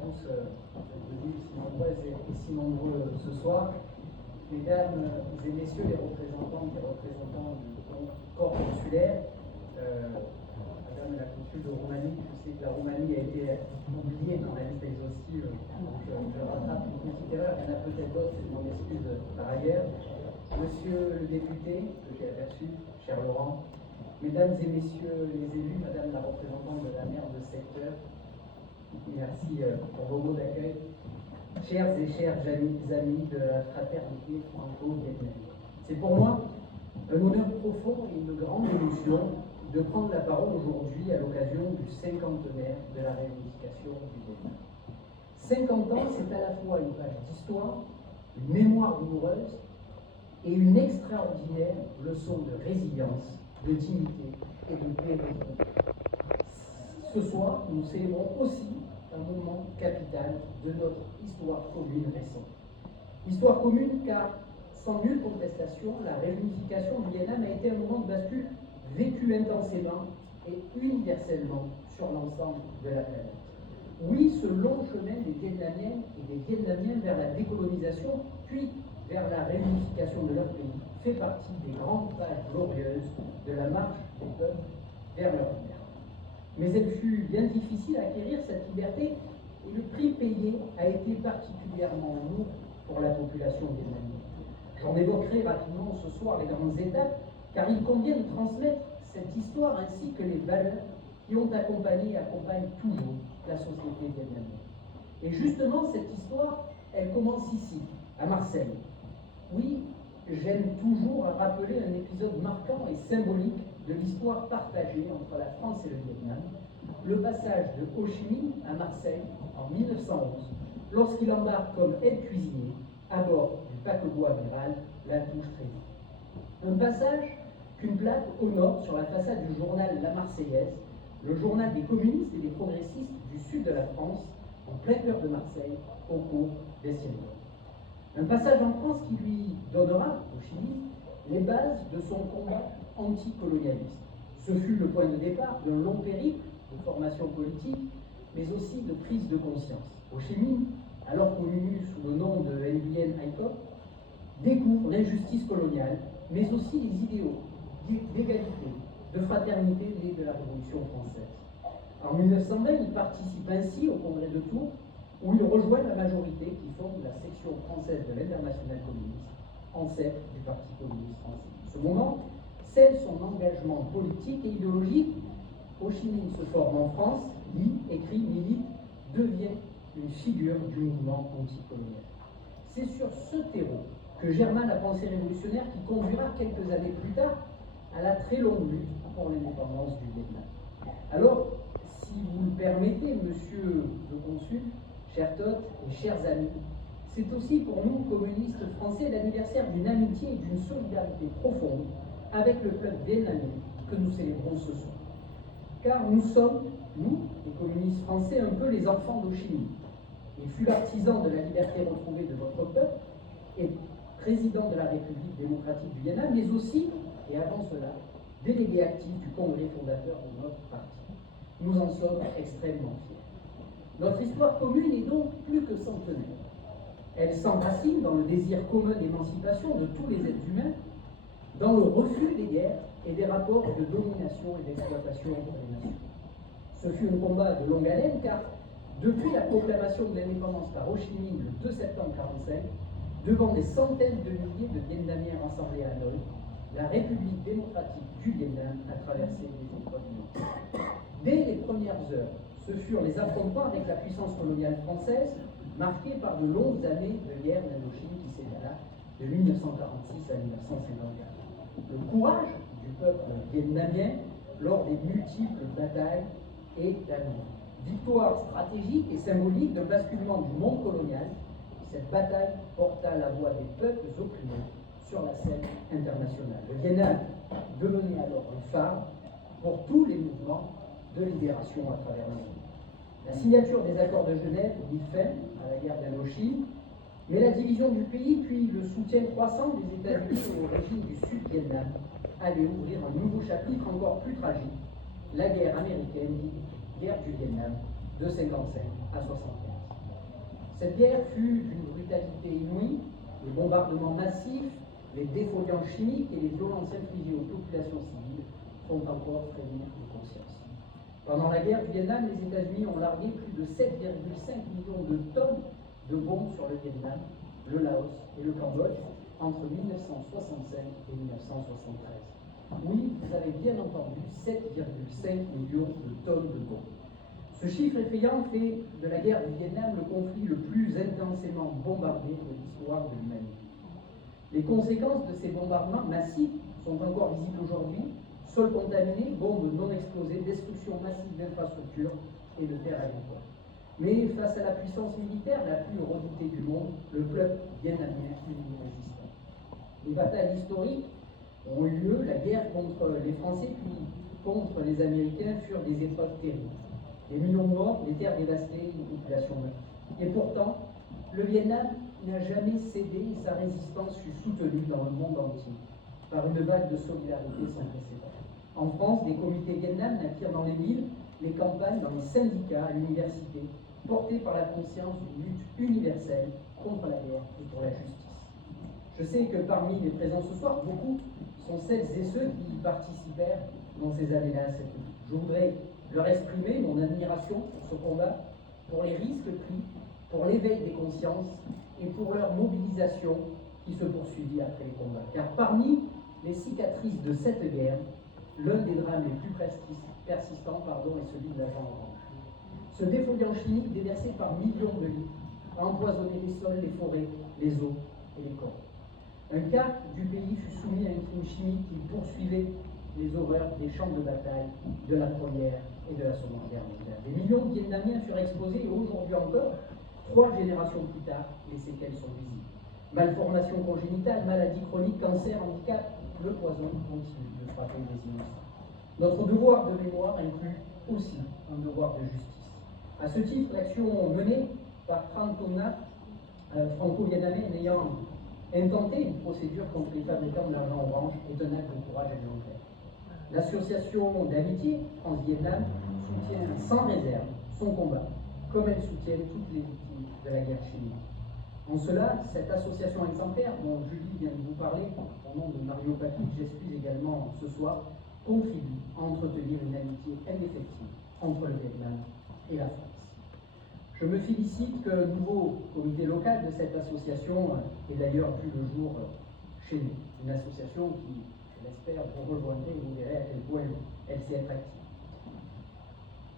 tous de vivre si nombreuses et si nombreux ce soir. Mesdames et messieurs les représentantes et représentants du corps consulaire, Madame la consul de Roumanie, je sais que la Roumanie a été oubliée dans la liste exhaustive, donc je rattrape une petite erreur, il y en a peut-être d'autres, je m'en excuse par ailleurs. Monsieur le député, que j'ai aperçu, cher Laurent, Mesdames et messieurs les élus, Madame la représentante de la maire de secteur, merci pour vos mots d'accueil. Chers et chers amis de la fraternité franco-vietnamienne, c'est pour moi un honneur profond et une grande émotion de prendre la parole aujourd'hui à l'occasion du 50e de la réunification du Vietnam. 50 ans, c'est à la fois une page d'histoire, une mémoire douloureuse et une extraordinaire leçon de résilience, de dignité et de paix. Ce soir, nous célébrons aussi un moment capital de notre histoire commune récente. Histoire commune car, sans nulle contestation, la réunification du Vietnam a été un moment de bascule vécu intensément et universellement sur l'ensemble de la planète. Oui, ce long chemin des Vietnamiennes et des Vietnamiens vers la décolonisation, puis vers la réunification de leur pays, fait partie des grandes pages glorieuses de la marche des peuples vers leur liberté. Mais elle fut bien difficile à acquérir cette liberté et le prix payé a été particulièrement lourd pour la population vietnamienne. J'en évoquerai rapidement ce soir les grandes étapes, car il convient de transmettre cette histoire ainsi que les valeurs qui ont accompagné et accompagnent toujours la société vietnamienne. Et justement, cette histoire, elle commence ici, à Marseille. Oui, j'aime toujours à rappeler un épisode marquant et symbolique de l'histoire partagée entre la France et le Vietnam, le passage de Ho Chi Minh à Marseille en 1911, lorsqu'il embarque comme aide-cuisinier à bord du paquebot amiral La Touche-Trévis. Un passage qu'une plaque honore sur la façade du journal La Marseillaise, le journal des communistes et des progressistes du sud de la France, en plein cœur de Marseille, au cours des siècles. Un passage en France qui lui donnera, au Chili, les bases de son combat anticolonialiste. Ce fut le point de départ d'un long périple de formation politique, mais aussi de prise de conscience. Ho Chi Minh, alors connu sous le nom de Nguyen Ai Quoc, découvre l'injustice coloniale, mais aussi les idéaux d'égalité, de fraternité nés de la Révolution française. En 1920, il participe ainsi au congrès de Tours, où il rejoint la majorité qui fonde la section française de l'Internationale communiste, ancêtre du Parti communiste français. En ce moment, scelle son engagement politique et idéologique. Ho Chi Minh se forme en France, lit, écrit, milite, devient une figure du mouvement anticolonial. C'est sur ce terreau que germa la pensée révolutionnaire qui conduira quelques années plus tard à la très longue lutte pour l'indépendance du Vietnam. Alors, si vous le permettez, monsieur le consul, chers Toth et chers amis, c'est aussi pour nous, communistes français, l'anniversaire d'une amitié et d'une solidarité profonde avec le peuple vietnamien que nous célébrons ce soir. Car nous sommes, nous, les communistes français, un peu les enfants d'Ho Chi Minh. Il fut l'artisan de la liberté retrouvée de votre peuple et président de la République démocratique du Vietnam, mais aussi, et avant cela, délégué actif du congrès fondateur de notre parti. Nous en sommes extrêmement fiers. Notre histoire commune est donc plus que centenaire. Elle s'enracine dans le désir commun d'émancipation de tous les êtres humains, dans le refus des guerres et des rapports de domination et d'exploitation entre les nations. Ce fut un combat de longue haleine car, depuis la proclamation de l'indépendance par Ho Chi Minh le 2 septembre 1945, devant des centaines de milliers de Vietnamiens rassemblés à Hanoï, la République démocratique du Vietnam a traversé les épreuves du monde. Dès les premières heures, ce furent les affrontements avec la puissance coloniale française, marqués par de longues années de guerre d'Indochine qui s'étala de 1946 à 1954. Le courage du peuple vietnamien lors des multiples batailles est d'année. Victoire stratégique et symbolique d'un basculement du monde colonial, cette bataille porta la voix des peuples opprimés sur la scène internationale. Le Vietnam devenait alors un phare pour tous les mouvements de libération à travers le monde. La signature des accords de Genève mit fin à la guerre d'Indochine, mais la division du pays, puis le soutien croissant des États-Unis au régime du Sud-Vietnam allait ouvrir un nouveau chapitre encore plus tragique, la guerre américaine, dite guerre du Vietnam, de 1955 à 1975. Cette guerre fut d'une brutalité inouïe. Les bombardements massifs, les défoliants chimiques et les violences infligées aux populations civiles font encore frémir les consciences. Pendant la guerre du Vietnam, les États-Unis ont largué plus de 7,5 millions de tonnes de bombes sur le Vietnam, le Laos et le Cambodge entre 1965 et 1973. Oui, vous avez bien entendu, 7,5 millions de tonnes de bombes. Ce chiffre effrayant fait de la guerre du Vietnam le conflit le plus intensément bombardé de l'histoire de l'humanité. Les conséquences de ces bombardements massifs sont encore visibles aujourd'hui. Sols contaminés, bombes non explosées, destruction massive d'infrastructures et de terres agricoles. Mais face à la puissance militaire la plus redoutée du monde, le peuple vietnamien fut résistant. Les batailles historiques ont eu lieu, la guerre contre les Français puis contre les Américains furent des épreuves terribles. Des millions de morts, des terres dévastées, une population meurtrie. Et pourtant, le Vietnam n'a jamais cédé et sa résistance fut soutenue dans le monde entier par une vague de solidarité sans précédent. En France, des comités Vietnam naquirent dans les villes, les campagnes, dans les syndicats, à l'université, portés par la conscience d'une lutte universelle contre la guerre et pour la justice. Je sais que parmi les présents ce soir, beaucoup sont celles et ceux qui participèrent dans ces années-là à cette lutte. Je voudrais leur exprimer mon admiration pour ce combat, pour les risques pris, pour l'éveil des consciences et pour leur mobilisation qui se poursuivit après les combats. Car parmi les cicatrices de cette guerre, l'un des drames les plus persistants est celui de l'agent orange. Ce défoliant chimique déversé par millions de litres a empoisonné les sols, les forêts, les eaux et les corps. Un quart du pays fut soumis à une crime chimique qui poursuivait les horreurs des champs de bataille de la Première et de la Seconde Guerre mondiale. Des millions de Vietnamiens furent exposés et aujourd'hui encore, 3 générations plus tard, les séquelles sont visibles. Malformations congénitales, maladies chroniques, cancer, handicap, le poison continue de frapper les innocents. Notre devoir de mémoire inclut aussi un devoir de justice. À ce titre, l'action menée par Tran Ton Nhat, franco-vietnamais ayant intenté une procédure contre les fabricants de l'argent orange, est un acte de courage exemplaire. L'association d'amitié France-Vietnam soutient sans réserve son combat, comme elle soutient toutes les victimes de la guerre chimique. En cela, cette association exemplaire, dont Julie vient de vous parler, au nom de Mario Papi, que j'excuse également ce soir, contribue à entretenir une amitié indéfectible entre le Vietnam et la France. Je me félicite que le nouveau comité local de cette association ait d'ailleurs vu le jour chez nous. Une association qui, je l'espère, vous rejoindrez et vous verrez à quel point elle sait être active.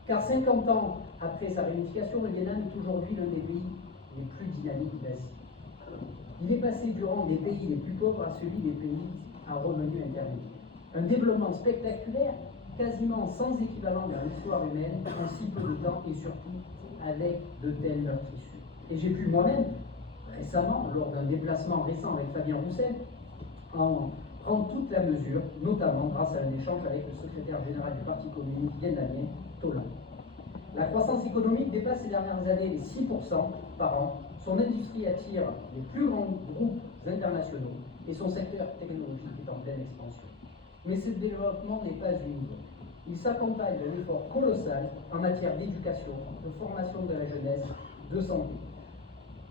Car 50 ans après sa réunification, le Vietnam est aujourd'hui l'un des pays les plus dynamiques d'Asie. Il est passé du rang des pays les plus pauvres à celui des pays à revenus intermédiaires. Un développement spectaculaire, quasiment sans équivalent dans l'histoire humaine, en si peu de temps et surtout avec de telles meurtrissures. Et j'ai pu moi-même, récemment, lors d'un déplacement récent avec Fabien Roussel, en prendre toute la mesure, notamment grâce à un échange avec le secrétaire général du Parti communiste vietnamien, To Lan. La croissance économique dépasse ces dernières années les 6% par an. Son industrie attire les plus grands groupes internationaux et son secteur technologique est en pleine expansion. Mais ce développement n'est pas unique. Il s'accompagne d'un effort colossal en matière d'éducation, de formation de la jeunesse, de santé.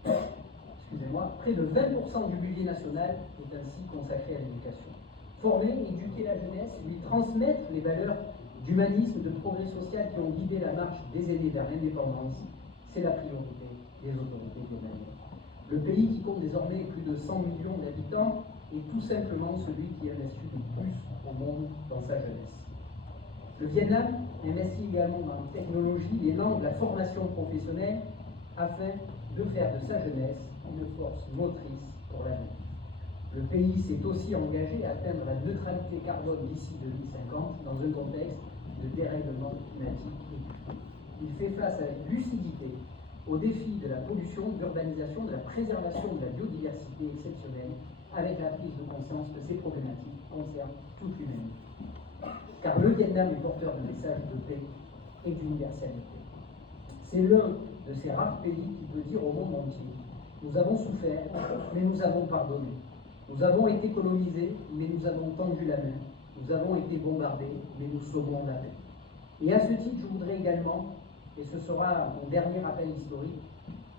Excusez-moi, près de 20% du budget national est ainsi consacré à l'éducation. Former, éduquer la jeunesse, lui transmettre les valeurs d'humanisme, de progrès social qui ont guidé la marche des aînés vers l'indépendance, c'est la priorité des autorités vietnamiennes. Le pays qui compte désormais plus de 100 millions d'habitants est tout simplement celui qui investit le plus au monde dans sa jeunesse. Le Vietnam investit également dans la technologie, les langues, la formation professionnelle, afin de faire de sa jeunesse une force motrice pour l'avenir. Le pays s'est aussi engagé à atteindre la neutralité carbone d'ici 2050 dans un contexte de dérèglement climatique aigu. Il fait face avec lucidité aux défis de la pollution, de l'urbanisation, de la préservation de la biodiversité exceptionnelle, avec la prise de conscience que ces problématiques concernent toute l'humanité. Car le Vietnam est porteur de messages de paix et d'universalité. C'est l'un de ces rares pays qui peut dire au monde entier: nous avons souffert, mais nous avons pardonné. Nous avons été colonisés, mais nous avons tendu la main. Nous avons été bombardés, mais nous sauvons la paix. Et à ce titre, je voudrais également, et ce sera mon dernier rappel historique,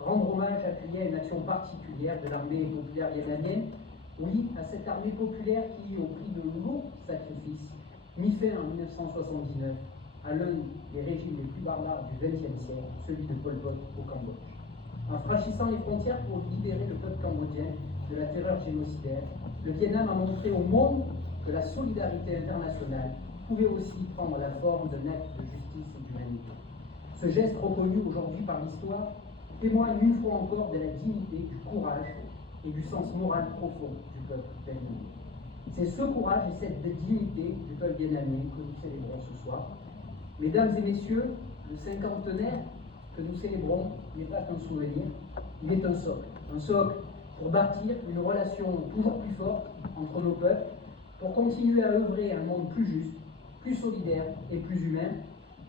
rendre hommage à y a une action particulière de l'armée populaire vietnamienne. Oui, à cette armée populaire qui, au prix de lourds sacrifices, mit fin en 1979 à l'un des régimes les plus barbares du XXe siècle, celui de Pol Pot au Cambodge. En franchissant les frontières pour libérer le peuple cambodgien de la terreur génocidaire, le Vietnam a montré au monde que la solidarité internationale pouvait aussi prendre la forme d'un acte de justice et d'humanité. Ce geste reconnu aujourd'hui par l'histoire témoigne une fois encore de la dignité, du courage et du sens moral profond du peuple vietnamien. C'est ce courage et cette dignité du peuple vietnamien que nous célébrons ce soir. Mesdames et messieurs, le cinquantenaire que nous célébrons n'est pas qu'un souvenir, il est un socle pour bâtir une relation toujours plus forte entre nos peuples, pour continuer à œuvrer à un monde plus juste, plus solidaire et plus humain.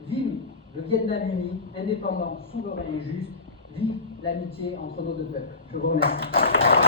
Vive le Vietnam uni, indépendant, souverain et juste. Vive l'amitié entre nos deux peuples. Je vous remercie.